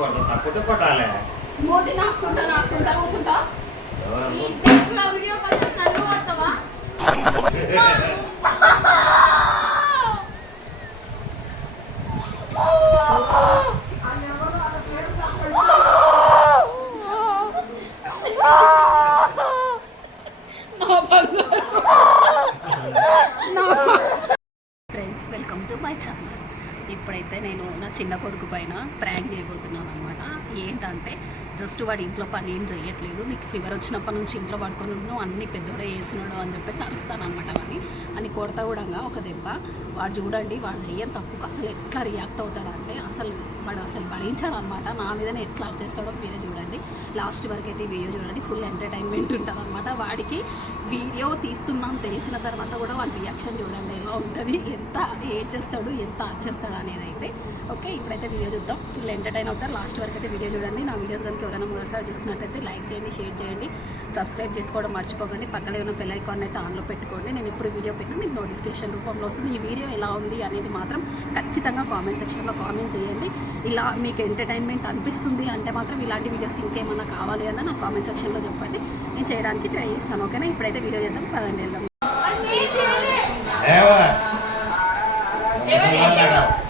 కొడతా తప్పితే కొట్టాలి. మోతి నాకుంటా నాకుంటా ఎవరు? ఈ గ్రూప్లో వీడియో నన్ను కొడతావా? ఫ్రెండ్స్ ఇప్పుడైతే నేను నా చిన్న కొడుకు పైన ప్రాంక్ చేయబోతున్నాను అనమాట ఏంటంటే జస్ట్ వాడు ఇంట్లో పని ఏం చేయట్లేదు నీకు ఫీవర్ వచ్చినప్పటి నుంచి ఇంట్లో పడుకొని ఉన్నావు అన్ని పెద్దోడే వేసినాడు అని చెప్పేసి అరుస్తానమాట వాడిని. అని కొడతా కూడా ఒక దెబ్బ. వాడు చూడండి వాడు చేయని తప్పుకు అసలు ఎట్లా రియాక్ట్ అవుతాడంటే అసలు వాడు అసలు భరించాడు అనమాట నా మీదనే ఎట్లా చేస్తాడో మీరే చూడండి. లాస్ట్ వరకు అయితే ఈ వీడియో చూడండి ఫుల్ ఎంటర్టైన్మెంట్ ఉంటుంది అనమాట వాడికి వీడియో తీస్తున్నాం తెలిసిన తర్వాత కూడా వాళ్ళ రియాక్షన్ చూడండి ఎలా ఉంటుంది ఎంత ఏడ్ చేస్తాడు ఎంత చేస్తాడు అనేది అయితే ఓకే ఇప్పుడైతే వీడియో చూద్దాం. ఫుల్ ఎంటర్టైన్ అవుతారు. లాస్ట్ వరకు అయితే వీడియో చూడండి. నా వీడియోస్ కనుక ఎవరైనా మొదటిసారి చూస్తున్నట్టయితే లైక్ చేయండి షేర్ చేయండి సబ్స్క్రైబ్ చేసుకోవడం మర్చిపోకండి. పక్కన ఉన్న బెల్ ఐకాన్ అయితే ఆన్లో పెట్టుకోండి. నేను ఇప్పుడు వీడియో పెట్టినా మీకు నోటిఫికేషన్ రూపంలో వస్తుంది. ఈ వీడియో ఎలా ఉంది అనేది మాత్రం ఖచ్చితంగా కామెంట్ సెక్షన్లో కామెంట్ చేయండి. ఇలా మీకు ఎంటర్టైన్మెంట్ అనిపిస్తుంది అంటే మాత్రం ఇలాంటి వీడియోస్ ఇంకేమన్నా కావాలి అన్న నాకు కామెంట్ సెక్షన్లో చెప్పండి. నేను చేయడానికి ట్రై చేస్తాను. ఓకేనా ఇప్పుడైతే వీడియో చేద్దాం. పదండి వెళ్దాం.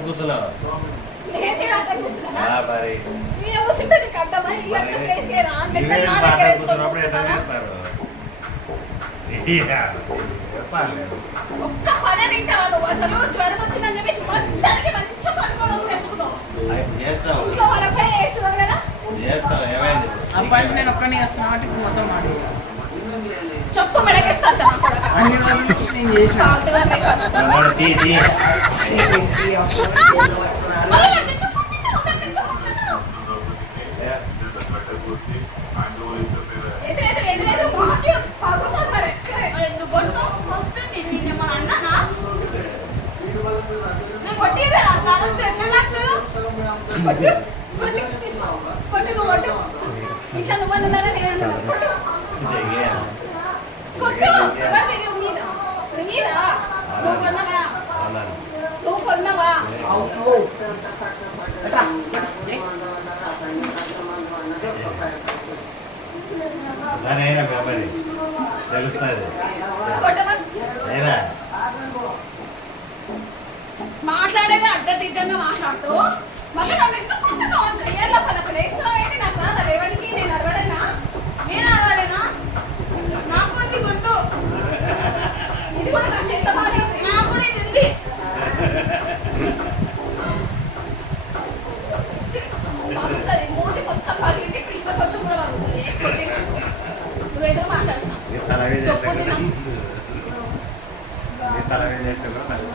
కూర్చున్నావా? ఇయ్య, చెప్పాలి. ఒక్క పని తింటావా నువ్వు? అసలు జ్వరం వచ్చిందని చెప్పేసి మొత్తానికి మంచిగా అబ్బాయి నేను ఒక్కనే చేస్తున్నా కాబట్టి ఇప్పుడు మొత్తం మాట చెప్పు కొడుకు. అన్ని రోజుల నుంచి నేను చేసిన ఫాల్తుగా లేకుండా. వాడు తీ తీ మళ్ళీ నన్ను ఎందుకు కొడుతున్నావు? నన్ను ఎందుకు కొడుతున్నావు? ఎదురు, ఎదురు, ఎదురు, ఎదురు, మాకే పగులుతారు మరి. ఎందుకు కొడుతున్నావు? ఫస్ట్ నేను నిన్నేమన్నా అన్నానా? నేను కొట్టిర్రా? కాదంటే ఎట్లా కాట్లేదు? కొట్టు, కొట్టు, తీసుకో. కొట్టు, నువ్వు కొట్టు. ఇంకా నువ్వు అన్నానా, నేను అన్నానా? కొట్టు. కొట్టు. ఎవరు లేరు మీద. నీ మీద. నువ్వు కొన్నావా? అన్నాను నువ్వు కొన్నావా? అవును రా. ఏ? సరే అయినా మెమరీ తెలుస్తుంది. అయినా. మాట్లాడేది అడ్డదిడ్డంగా మాట్లాడుతూ. తల మీద చేస్తే కూడా తల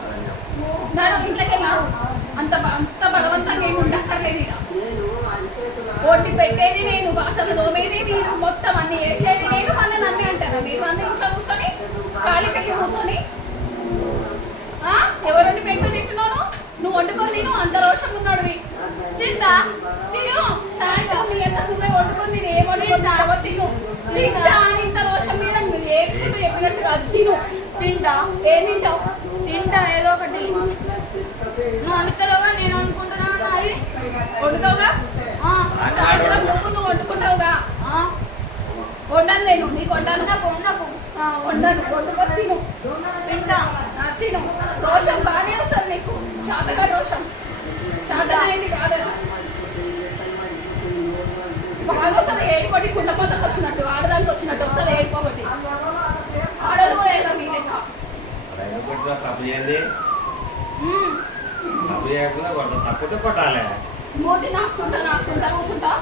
తింటా తిను. సాయంత్రం మీ ఎంత నువ్వే వండుకొని తిని. ఏం వండుకుంటావో తిను. తింటా అని ఇంత రోషం మీద మీరు ఏడ్చుకుంటూ చెప్పినట్టు కాదు. తిను. తింటా. ఏం తింటావు? తింటా ఏదో ఒకటి. నువ్వు వండుతావుగా నేను అనుకుంటున్నా అది వండుతావుగా? బాగా అసలు ఏడుపడి కుండపోతకు వచ్చినట్టు ఆడదానికి వచ్చినట్టు అసలు ఏడుకోబట్టి ఆడలు కూడా ఏదో మీ లెక్క. తప్పు చేయండి. తప్పు నాకుంటా నాకుంటా కూర్చుంటా